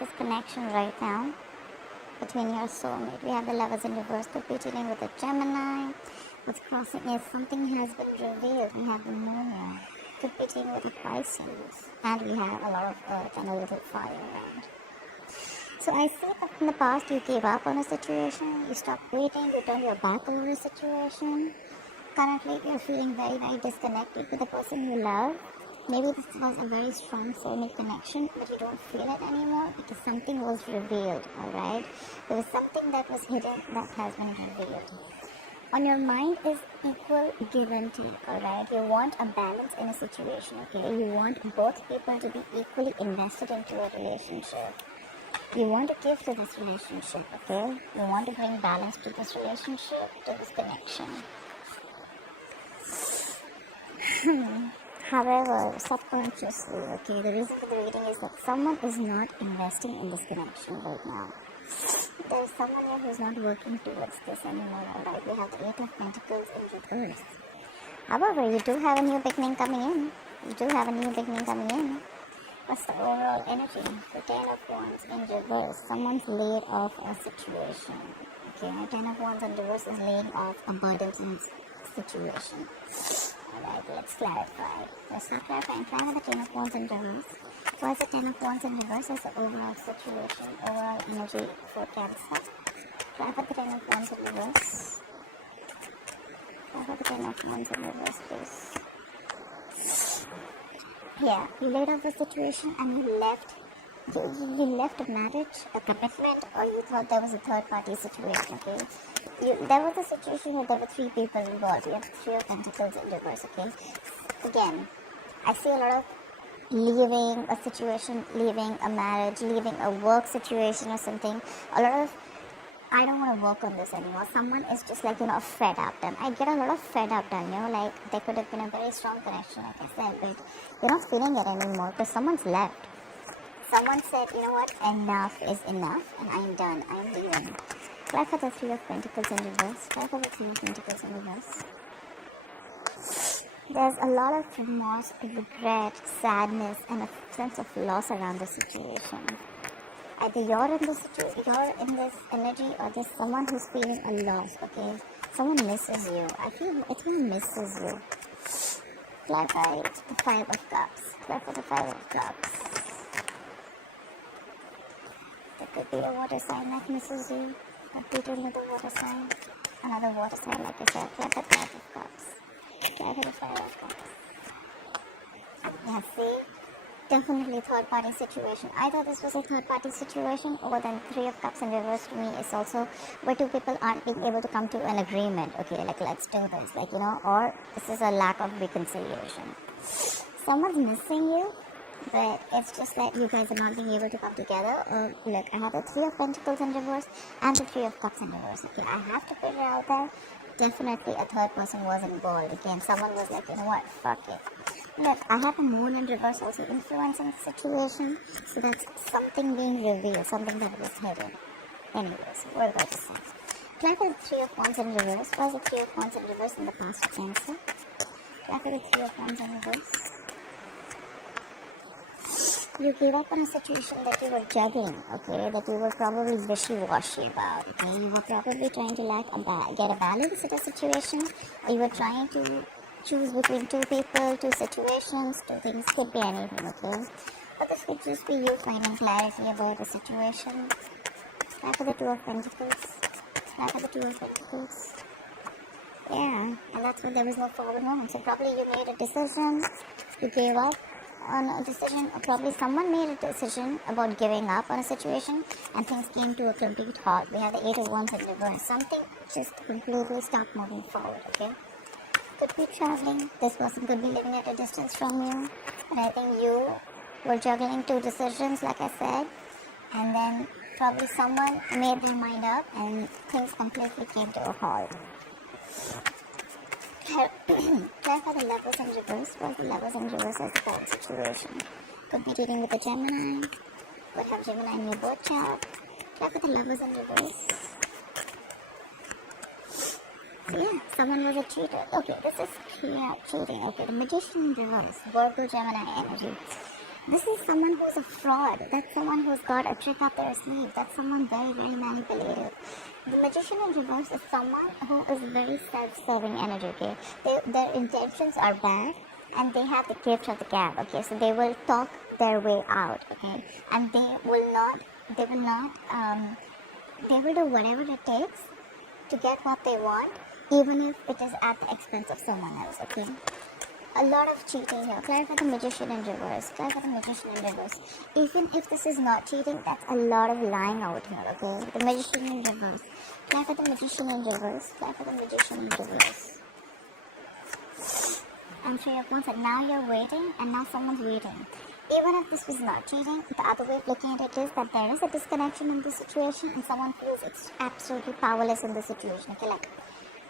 this connection right now between your soulmate. We have the Lovers in reverse. Could be dealing with a Gemini. What's crossing is something has been revealed. We have the Moon here. Could be dealing with a Pisces. And we have a lot of earth and a little fire around. So I see that in the past you gave up on a situation, you stopped waiting, you turned your back over a situation. Currently you're feeling very, very disconnected with the person you love. Maybe this was a very strong soulmate connection, but you don't feel it anymore because something was revealed, alright? There was something that was hidden that has been revealed. On your mind is equal give and take, alright? You want a balance in a situation, okay? You want both people to be equally invested into a relationship. You want to give to this relationship, okay? You want to bring balance to this relationship, to this connection. However, subconsciously, okay, the reason for the reading is that someone is not investing in this connection right now. There is someone here who is not working towards this anymore, alright? We have the Eight of Pentacles in reverse. However, you do have a new beginning coming in. You do have a new beginning coming in. What's the overall energy? The Ten of Wands in reverse. Someone's laid off a situation. Okay, Ten of Wands in reverse is laying off a burdensome situation. Alright, let's clarify. Let's not clarify and clarify the Ten of Wands in reverse. Why is the Ten of Wands in reverse as the overall situation, overall energy for Cancer? Clarify the Ten of Wands in reverse. Clarify the Ten of Wands in reverse, please. Yeah, you laid off a situation and you left. You left a marriage, a commitment, or you thought there was a third party situation, okay? There was a situation where there were three people involved. You have Three of Pentacles in reverse, okay? Again, I see a lot of leaving a situation, leaving a marriage, leaving a work situation or something. A lot of, I don't want to work on this anymore. Someone is just like, fed up done. I get a lot of fed up done, like there could have been a very strong connection, like I said, but you're not feeling it anymore because someone's left. Someone said, you know what, enough is enough and I'm done, I'm leaving. Try for the Three of Pentacles in reverse. Try for the Three of Pentacles in reverse. There's a lot of remorse, regret, sadness, and a sense of loss around the situation. Either you're in this energy, or there's someone who's feeling a loss, okay? Someone misses you. I feel someone misses you. Clarify the Five of Cups. Clarify the Five of Cups. There could be a water sign that misses you. Could be dealing with a water sign. Another water sign, like I said. Clarify the Five of Cups. Clarify the Five of Cups. Yeah, see? Definitely third party situation. Either this was a third party situation, or then Three of Cups in reverse to me is also where two people aren't being able to come to an agreement. Okay, like let's do this, or this is a lack of reconciliation. Someone's missing you, but it's just that you guys are not being able to come together. Look, I have the Three of Pentacles in reverse and the Three of Cups in reverse. Okay, I have to put it out there. Definitely a third person was involved. Again, someone was like, you know what, fuck it. Look, I have a Moon in reverse also influencing the situation. So that's something being revealed, something that was hidden. Anyways, we're going to see. Try for the Three of Wands in reverse. Why is the Three of Wands in reverse in the past for Cancer? Try for the Three of Wands in reverse. You gave up on a situation that you were juggling, okay, that you were probably wishy-washy about, okay, you were probably trying to get a balance in a situation, or you were trying to choose between two people, two situations, two things, could be anything, okay, but this could just be you finding clarity about the situation. Try for the Two of Pentacles. Try for the Two of Pentacles. Yeah, and that's when there was no forward movement, so probably you made a decision, you gave up on a decision, or probably someone made a decision about giving up on a situation and things came to a complete halt. We have the Eight of Wands in reverse. Something just completely stopped moving forward, okay? Could be traveling. This person could be living at a distance from you. And I think you were juggling two decisions, like I said. And then probably someone made their mind up and things completely came to a halt. Try for the Lovers in reverse. What's the Lovers in reverse as the current situation? Could be dealing with a Gemini. Could have Gemini in your birth chart. Try for the Lovers in reverse. So yeah, someone was a cheater. Okay, this is clear cheating. Okay, the Magician in reverse. Virgo Gemini energy. This is someone who's a fraud. That's someone who's got a trick up their sleeve. That's someone very, very manipulative. The Magician in reverse is someone who is very self-serving energy, okay? Their intentions are bad and they have the gift of the gab, okay? So they will talk their way out, okay? And they will do whatever it takes to get what they want, even if it is at the expense of someone else, okay? A lot of cheating here. Clarify the Magician in reverse. Clarify the Magician in reverse. Even if this is not cheating, that's a lot of lying out here, okay? The Magician in reverse. Clarify the Magician in reverse. Clarify the Magician in reverse. And Three of Wands, and now you're waiting, and now someone's waiting. Even if this was not cheating, the other way of looking at it is that there is a disconnection in the situation, and someone feels it's absolutely powerless in the situation. Okay, like,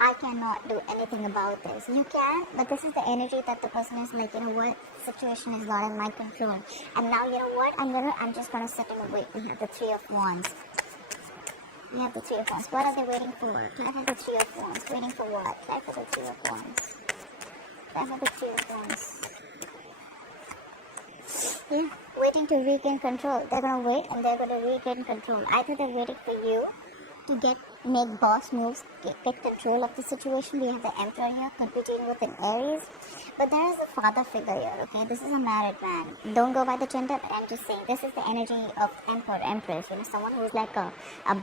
I cannot do anything about this. You can, but this is the energy that the person is like, you know what, the situation is not in my control. And now, you know what, I'm just gonna sit and wait. We have the Three of Wands. We have the Three of Wands. What are they waiting for? Clarify the Three of Wands. Waiting for what? Clarify the Three of Wands. Clarify the Three of Wands. Yeah, waiting to regain control. They're gonna wait and they're gonna regain control. Either they're waiting for you to make boss moves, get control of the situation. We have the Emperor here, could be dealing with an Aries, but there is a father figure here, okay? This is a married man. Don't go by the gender, but I'm just saying this is the energy of Emperor, Empress, you know, someone who's like a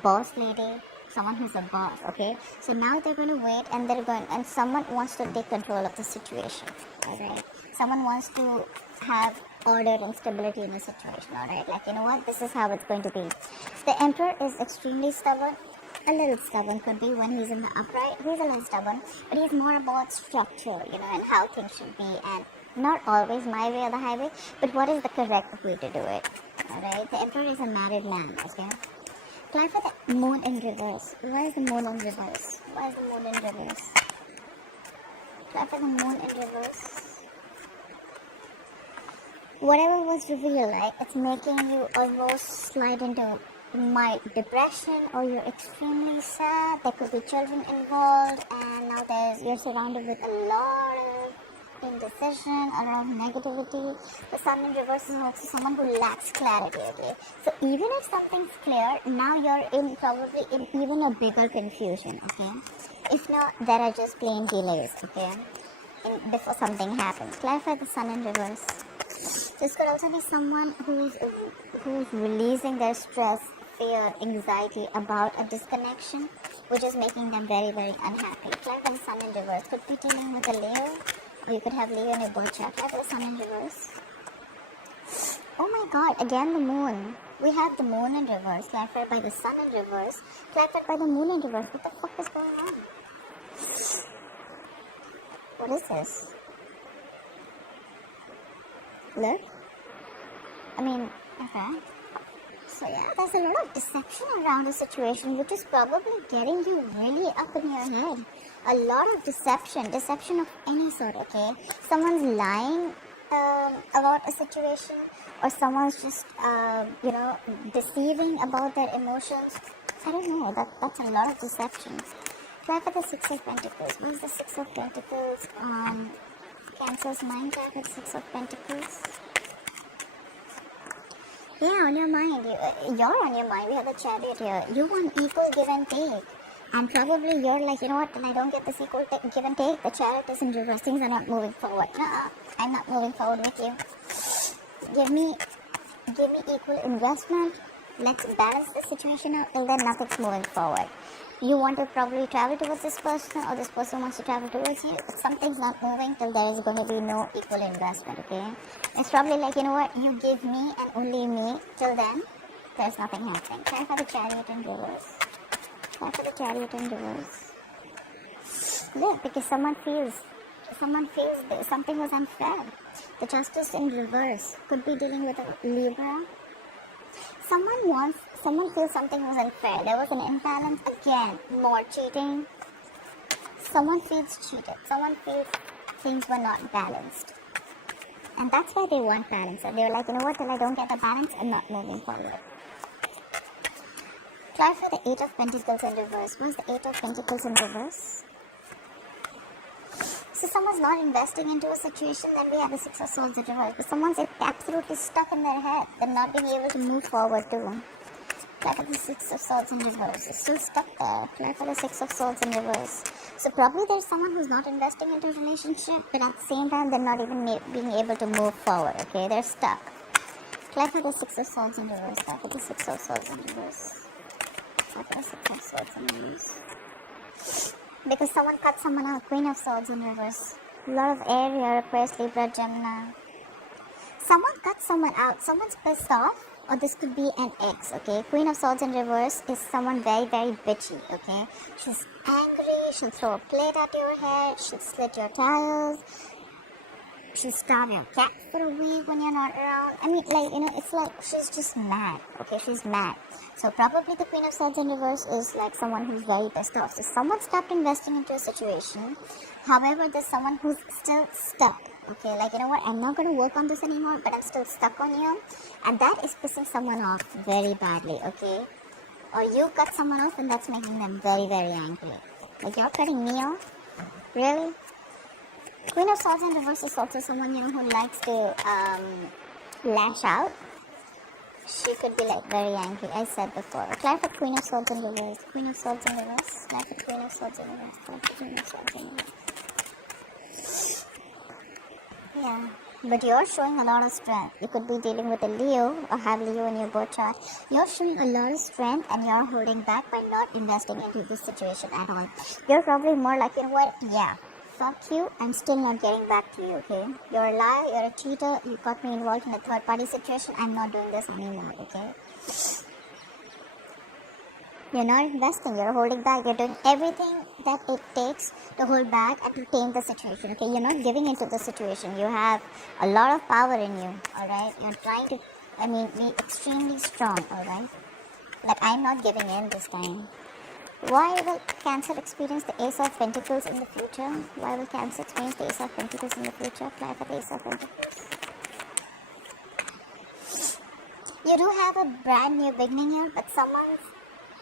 boss lady, someone who's a boss, okay? So now they're going to wait and someone wants to take control of the situation, alright? Someone wants to have order and stability in the situation, alright? Like, you know what, this is how it's going to be. The Emperor is extremely stubborn. A little stubborn could be when he's in the upright. He's a little stubborn, but he's more about structure, you know, and how things should be, and not always my way or the highway, but what is the correct way to do it, alright? The Emperor is a married man, okay? Clarify the Moon in reverse. Why is the Moon in reverse? Why is the Moon in reverse? Clarify the Moon in reverse. Whatever was revealed, like, it's making you almost slide into my depression, or you're extremely sad. There could be children involved, and now you're surrounded with a lot of indecision, a lot of negativity. The Sun in reverse is also someone who lacks clarity, okay? So even if something's clear, now you're probably in even a bigger confusion, okay? If not, there are just plain delays, okay? Before something happens. Clarify the Sun in reverse. This could also be someone who's releasing their stress, fear, anxiety about a disconnection, which is making them very, very unhappy. Clarify the Sun in reverse. Could be dealing with a Leo, or you could have Leo in your birth chart. Clarify the Sun in reverse. Oh my God! Again the Moon. We have the Moon in reverse. Clarified by the Sun in reverse. Clarified by the Moon in reverse. What the fuck is going on? What is this? Look. I mean, okay. So yeah, there's a lot of deception around the situation, which is probably getting you really up in your head. A lot of deception of any sort, okay? Someone's lying about a situation, or someone's just, deceiving about their emotions. I don't know, that's a lot of deception. Clarify the Six of Pentacles. What is the Six of Pentacles? Cancer's mind. Clarify the Six of Pentacles. Yeah, on your mind. You're on your mind. We have the Chariot here. You want equal give and take. And probably you're like, you know what, when I don't get this equal give and take, the Chariot is in reverse. Things are not moving forward. I'm not moving forward with you. Give me equal investment. Let's balance the situation out. Till then, nothing's moving forward. You want to probably travel towards this person, or this person wants to travel towards you, but something's not moving till there is going to be no equal investment, okay? It's probably like, you know what, you give me and only me. Till then, there's nothing happening. Clarify the Chariot in reverse. Clarify the Chariot in reverse. Look, because someone feels this. Something was unfair. The Justice in reverse. Could be dealing with a Libra. Someone feels something was unfair. There was an imbalance again. More cheating. Someone feels cheated. Someone feels things were not balanced. And that's why they want balance. And they're like, you know what, till I don't get the balance, I'm not moving forward. Clarify the Eight of Pentacles in reverse. What is the Eight of Pentacles in reverse? So someone's not investing into a situation, then we have the Six of Swords in reverse. But someone's absolutely stuck in their head. They're not being able to move forward too. Like the Six of Swords in reverse. It's still stuck there. Like the Six of Swords in reverse. So probably there's someone who's not investing into a relationship, but at the same time they're not even being able to move forward. Okay, they're stuck. Like the Six of Swords in reverse. Like the Six of Swords in reverse. Like the Six of Swords in reverse. Because someone cut someone out. Queen of Swords in reverse. A lot of air here. Aquarius, Libra, Gemini. Someone cut someone out. Someone's pissed off. Or this could be an ex, okay? Queen of Swords in reverse is someone very, very bitchy, okay? She's angry, she'll throw a plate at your head, she'll slit your tires, she'll starve your cat for a week when you're not around. I mean, like, you know, it's like she's just mad, okay? She's mad. So probably the Queen of Swords in reverse is like someone who's very pissed off. So someone stopped investing into a situation. However, there's someone who's still stuck. Okay, like, you know what, I'm not going to work on this anymore, but I'm still stuck on you. And that is pissing someone off very badly, okay? Or you cut someone off and that's making them very, very angry. Like, you're cutting me off? Really? Queen of Swords in reverse is also someone, you know, who likes to lash out. She could be, like, very angry, I said before. Try for Queen of Swords in reverse. Queen of Swords in reverse. Try for Queen of Swords in reverse. Try for Queen of Swords in reverse. Yeah, but you're showing a lot of strength. You could be dealing with a Leo or have Leo in your birth chart. You're showing a lot of strength and you're holding back by not investing into this situation at all. You're probably more like, you know what, yeah, fuck you, I'm still not getting back to you, okay? You're a liar, you're a cheater, you got me involved in a third party situation, I'm not doing this anymore, okay? You're not investing, you're holding back, you're doing everything that it takes to hold back and to tame the situation, okay? You're not giving into the situation. You have a lot of power in you, alright? You're trying to, be extremely strong, alright? Like, I'm not giving in this time. Why will Cancer experience the Ace of Pentacles in the future? Why will Cancer experience the Ace of Pentacles in the future? Apply for the Ace of Pentacles. You do have a brand new beginning here, but someone's,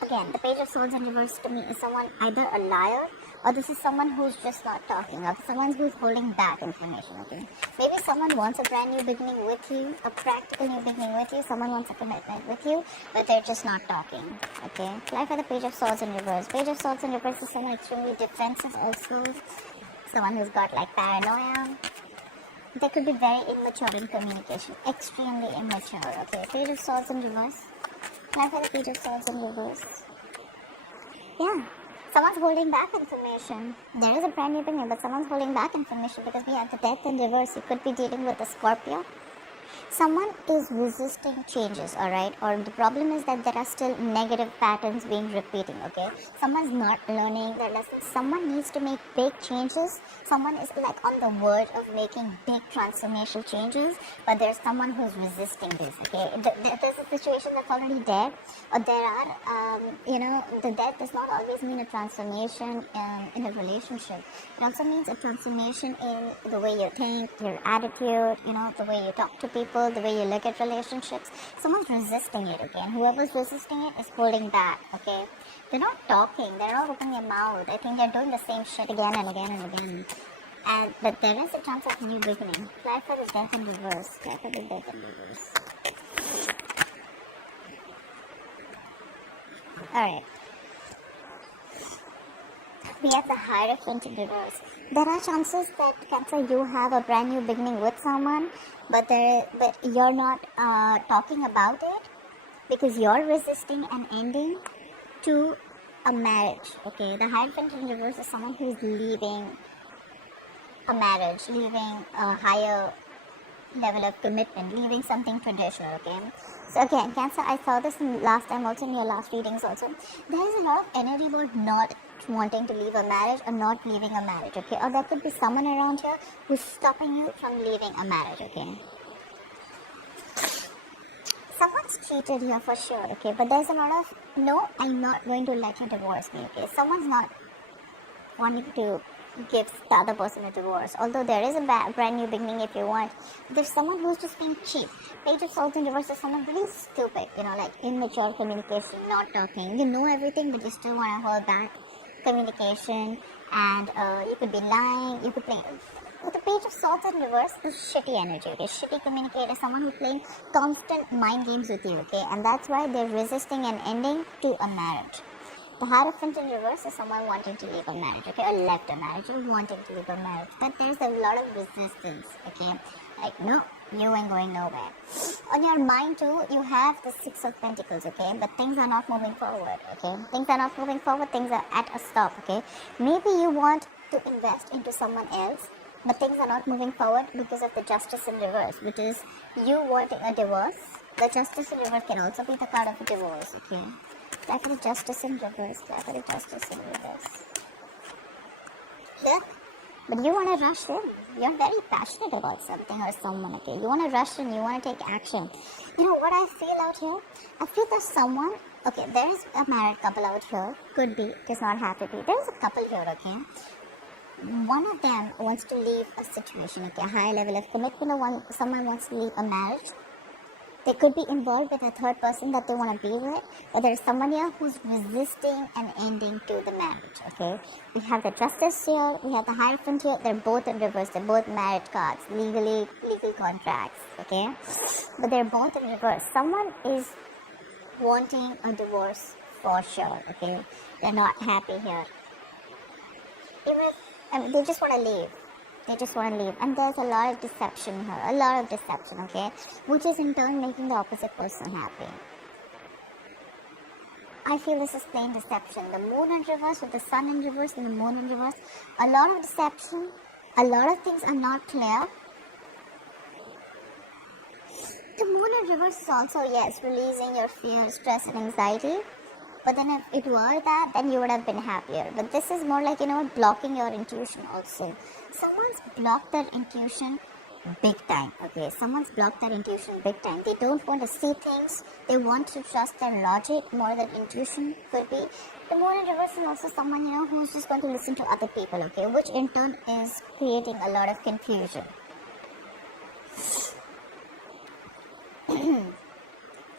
again, the Page of Swords in reverse to me is someone either a liar or this is someone who's just not talking, or someone who's holding back information, okay? Maybe someone wants a brand new beginning with you, a practical new beginning with you, someone wants a commitment with you, but they're just not talking, okay? Apply for the Page of Swords in reverse. Page of Swords in reverse is someone extremely defensive also, someone who's got like paranoia. They could be very immature in communication, extremely immature, okay? Page of Swords in reverse. Apply for the Page of Swords in reverse. Yeah. Someone's holding back information. There is a brand new beginning, but someone's holding back information because we have the Death in reverse. You could be dealing with a Scorpio. Someone is resisting changes, alright? Or the problem is that there are still negative patterns being repeating, okay? Someone's not learning their lessons. Someone needs to make big changes. Someone is like on the verge of making big transformational changes, but there's someone who's resisting this, okay? There's a situation that's already there, or there are, the death does not always mean a transformation in a relationship. It also means a transformation in the way you think, your attitude, the way you talk to people, the way you look at relationships. Someone's resisting it, okay? And whoever's resisting it is holding back, okay? They're not talking, they're not opening their mouth. I think they're doing the same shit again and again and again. But there is a chance of new beginning. Apply for the Death in reverse. Apply for the Death in reverse. Alright. We have the Hierophant in reverse. There are chances that, Cancer, you have a brand new beginning with someone, but you're not talking about it because you're resisting an ending to a marriage, okay? The Hierophant in reverse is someone who's leaving a marriage, leaving a higher level of commitment, leaving something traditional, okay? So again, Cancer, I saw this last time also in your last readings also. There is a lot of energy about not wanting to leave a marriage or not leaving a marriage, okay? Or there could be someone around here who's stopping you from leaving a marriage, okay? Someone's cheated here for sure, okay? But there's a lot of, no, I'm not going to let you divorce me, okay? Someone's not wanting to give the other person a divorce. Although there is a brand new beginning if you want. There's someone who's just being cheap. Page of Swords in reverse is someone really stupid, like immature communication, not talking. You know everything, but you still want to hold back communication and you could be lying, you could play. With the Page of Swords in reverse is shitty energy, okay? Shitty communicator, someone who's playing constant mind games with you, okay? And that's why they're resisting an ending to a marriage. The Hierophant in reverse is someone wanting to leave a marriage, okay? Or left a marriage, or wanting to leave a marriage. But there's a lot of resistance, okay? Like, no, you ain't going nowhere. On your mind too, you have the Six of Pentacles, okay? But things are not moving forward, okay? Things are not moving forward, things are at a stop, okay? Maybe you want to invest into someone else, but things are not moving forward because of the Justice in reverse, which is you wanting a divorce. The Justice in reverse can also be the card of a divorce, okay? Play for the Justice in reverse, play for the Justice in reverse. Look, but you want to rush in. You're very passionate about something or someone, okay? You want to rush in, you want to take action. You know what I feel out here? I feel there's someone, okay, there is a married couple out here. Could be, does not have to be. There's a couple here, okay? One of them wants to leave a situation, okay, a high level of commitment, or someone wants to leave a marriage. They could be involved with a third person that they want to be with, but there is someone here who's resisting an ending to the marriage, okay? We have the Justice here, we have the Hierophant here, they're both in reverse, they're both marriage cards, legal contracts, okay? But they're both in reverse. Someone is wanting a divorce for sure, okay? They're not happy here. They just want to leave. They just want to leave. And there's a lot of deception here. A lot of deception, okay? Which is in turn making the opposite person happy. I feel this is plain deception. The Moon in reverse with the Sun in reverse and the Moon in reverse. A lot of deception. A lot of things are not clear. The Moon in reverse is also, yes, releasing your fear, stress and anxiety. But then if it were that, then you would have been happier. But this is more like, blocking your intuition also. Someone's blocked their intuition big time, okay? Someone's blocked their intuition big time. They don't want to see things. They want to trust their logic more than intuition could be. The Moon in reverse is also someone, who's just going to listen to other people, okay? Which in turn is creating a lot of confusion.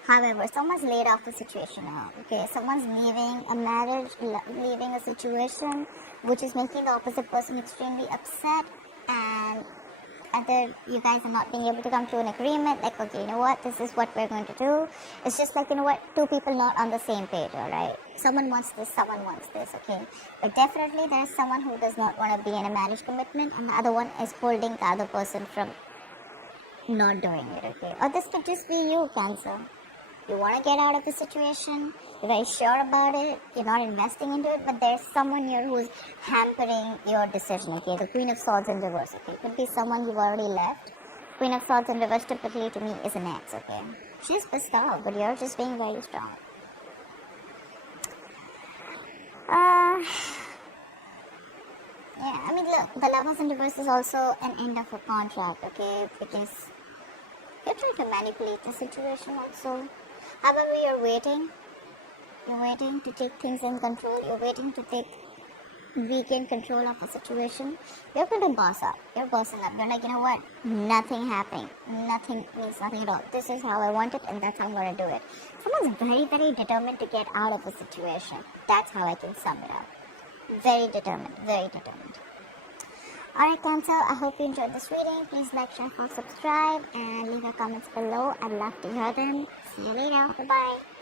However, someone's laid off the situation now, okay? Someone's leaving a marriage, leaving a situation, which is making the opposite person extremely upset, and either you guys are not being able to come to an agreement, like, okay, you know what, this is what we're going to do. It's just like, two people not on the same page, alright? Someone wants this, someone wants this, okay? But definitely there's someone who does not want to be in a marriage commitment, and the other one is holding the other person from not doing it, okay? Or this could just be you, Cancer. You want to get out of the situation, you're very sure about it, you're not investing into it, but there's someone here who's hampering your decision, okay? The Queen of Swords in reverse, okay? It could be someone you've already left. Queen of Swords in reverse typically to me is an ex, okay? She's pissed off, but you're just being very strong. Yeah, look, the Lovers in reverse is also an end of a contract, okay? Because you're trying to manipulate the situation also. However, you're waiting to take things in control, you're waiting to regain control of the situation. You're going to boss up, you're bossing up, you're like, you know what, nothing happening, nothing means nothing at all. This is how I want it and that's how I'm going to do it. Someone's very, very determined to get out of the situation. That's how I can sum it up. Very determined, very determined. Alright, Cancer, I hope you enjoyed this reading. Please like, share, follow, subscribe, and leave your comments below. I'd love to hear them. See you later. Bye-bye.